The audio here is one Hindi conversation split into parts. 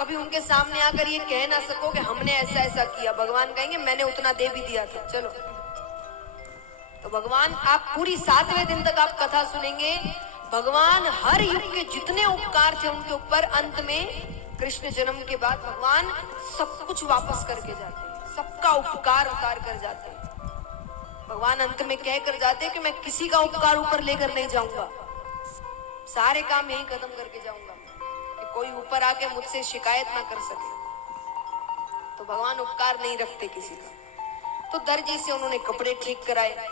कभी उनके सामने आकर ये कह ना सको कि हमने ऐसा ऐसा किया। भगवान कहेंगे मैंने उतना दे भी दिया था, चलो। तो भगवान, आप पूरी 7वें दिन तक आप कथा सुनेंगे, भगवान हर युग के जितने उपकार थे उनके ऊपर अंत में कृष्ण जन्म के बाद भगवान सब कुछ वापस करके जाते हैं, सबका उपकार उतार कर जाते हैं। भगवान अंत में कह कर जाते हैं कि मैं किसी का उपकार ऊपर लेकर नहीं जाऊंगा, सारे काम यही खत्म करके जाऊंगा कि कोई ऊपर आके मुझसे शिकायत ना कर सके। तो भगवान उपकार नहीं रखते किसी का। तो दर्जी से उन्होंने कपड़े ठीक कराए,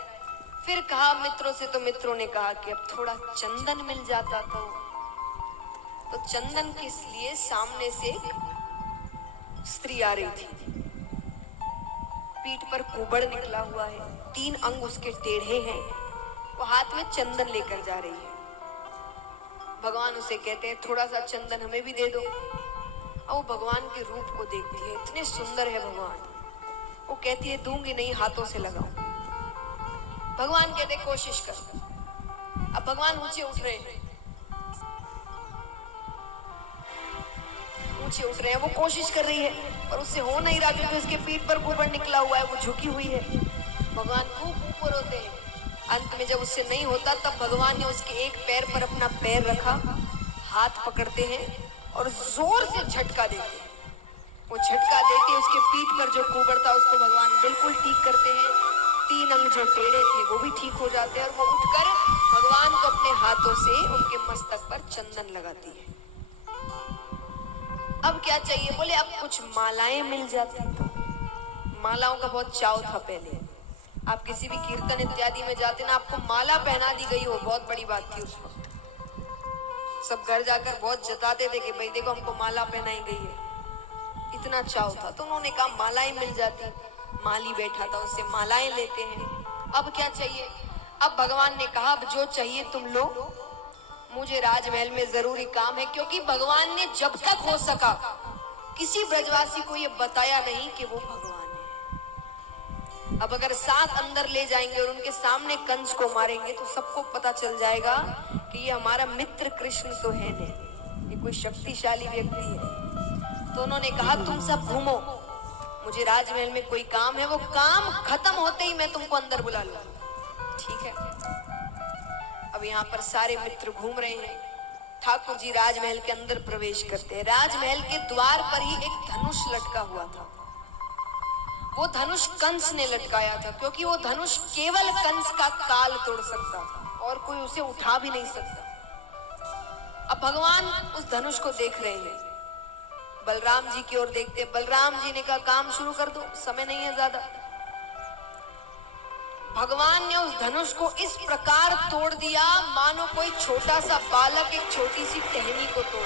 फिर कहा मित्रों से, तो मित्रों ने कहा कि अब थोड़ा चंदन मिल जाता तो चंदन के लिए सामने से स्त्री आ रही थी, पीठ पर कुबड़ निकला हुआ है, 3 अंग उसके टेढ़े हैं, वो हाथ में चंदन लेकर जा रही है। भगवान उसे कहते हैं थोड़ा सा चंदन हमें भी दे दो। और वो भगवान के रूप को देखती है, इतने सुंदर है भगवान, वो कहती है दूंगी नहीं, हाथों से लगाऊं। भगवान कहते कोशिश कर। अब भगवान ऊंचे उठ रहे हैं, ऊंचे उठ रहे हैं, वो कोशिश कर रही है पर उससे हो नहीं रहा क्योंकि उसके पीठ पर कुबड़ निकला हुआ है, वो झुकी हुई है। भगवान खूब ऊपर होते हैं। अंत में जब उससे नहीं होता तब भगवान ने उसके एक पैर पर अपना पैर रखा, हाथ पकड़ते हैं और जोर से झटका देते हैं। वो झटका देते उसके पीठ पर जो कुबड़ था उसको भगवान बिल्कुल ठीक करते हैं, 3 अंग जो टेढ़े थे वो भी ठीक हो जाते हैं और वो उठकर भगवान को अपने हाथों से उनके मस्तक पर चंदन लगाती है। अब क्या चाहिए? बोले अब कुछ मालाएं मिल जाती तो। मालाओं का बहुत चाव था पहले। आप किसी भी कीर्तन इत्यादि में जाते ना, आपको माला पहना दी गई हो, बहुत बड़ी बात थी उस वक्त। सब घर जाकर बहुत जताते थे कि भाई देखो हमको माला पहनाई गई है, इतना चाव था। तो उन्होंने कहा मालाएं मिल जाती। माली बैठा था, उससे मालाएं लेते हैं। अब क्या चाहिए? अब भगवान ने कहा अब जो चाहिए तुम लो, मुझे राजमहल में जरूरी काम है। क्योंकि भगवान ने जब तक हो सका किसी ब्रजवासी को ये बताया नहीं कि वो भगवान है। अब अगर 7 अंदर ले जाएंगे और उनके सामने कंस को मारेंगे तो सबको पता चल जाएगा कि ये हमारा मित्र कृष्ण तो है नहीं, ये कोई शक्तिशाली व्यक्ति है। तो उन्होंने कहा तुम सब घूमो, मुझे राजमहल में कोई काम है, वो काम खत्म होते ही मैं तुमको अंदर बुला लूंगा। ठीक है। अब यहाँ पर सारे मित्र घूम रहे हैं। ठाकुर जी राजमहल के अंदर प्रवेश करते हैं। राजमहल के द्वार पर ही एक धनुष लटका हुआ था। वो धनुष कंस ने लटकाया था, क्योंकि वो धनुष केवल कंस का काल तोड़ सकता था और कोई उसे उठा भी नहीं सकता। अब भगवान उस धनुष को देख रहे हैं, बलराम जी की ओर देखते। बलराम जी ने कहा काम शुरू कर दो, समय नहीं है ज्यादा। भगवान ने उस धनुष को इस प्रकार तोड़ दिया मानो कोई छोटा सा बालक एक छोटी सी टहनी को तोड़